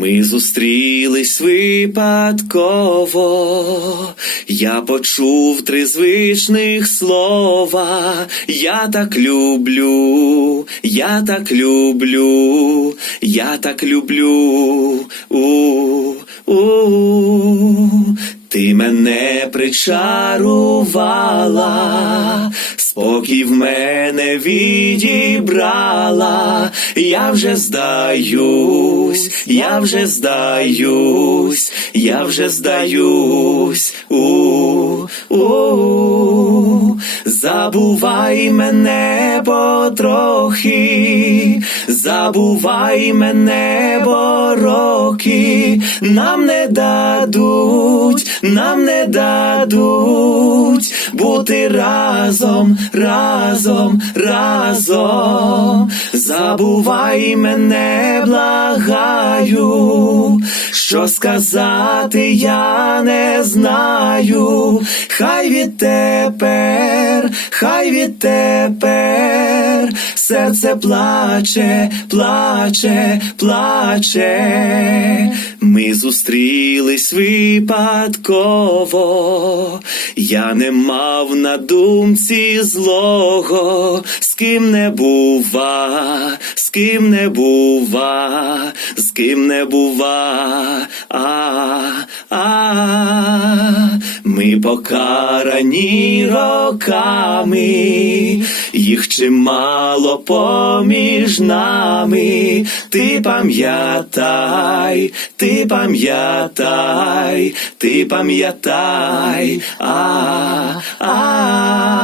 Ми зустрілись випадково, я почув три звичних слова. Я так люблю, я так люблю, я так люблю. У, у, ти мене причарувала, спокій в мене відібрала, я вже здаюсь, я вже здаюсь, я вже здаюсь. У, у, забувай мене потрохи, забувай мене, бо роки нам не дадуть, нам не дадуть бути разом, разом, разом. Забувай мене, благаю, що сказати я не знаю. Хай відтепер, хай відтепер серце плаче, плаче, плаче. Ми зустрілись випадково, я не мав на думці злого, з ким не бува, з ким не бува, з ким не бува, а, а, ми покарані роками, їх чимало поміж нами, ти пам'ятай, ти пам'ятай, ти пам'ятай, а, а,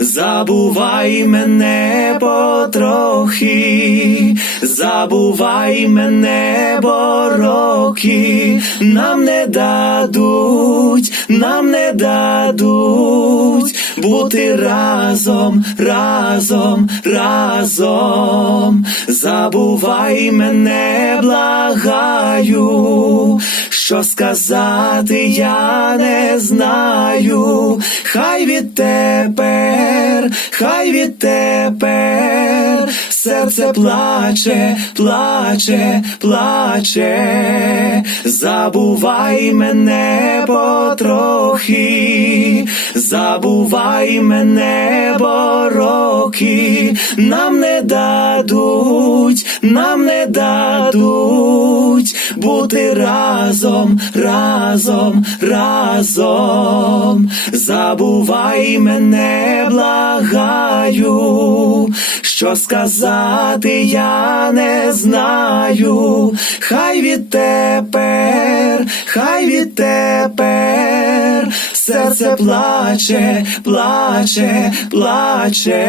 забувай мене потрохи, забувай мене, бо роки нам не дадуть, нам не дадуть бути разом, разом, разом. Забувай мене, благаю, що сказати я не знаю. Хай відтепер, хай відтепер серце плаче, плаче, плаче. Забувай мене потрохи, забувай мене, бо роки нам не дадуть, нам не дадуть бути разом, разом, разом. Забувай мене, благаю, що сказати я не знаю. Хай відтепер, хай відтепер серце плаче, плаче, плаче.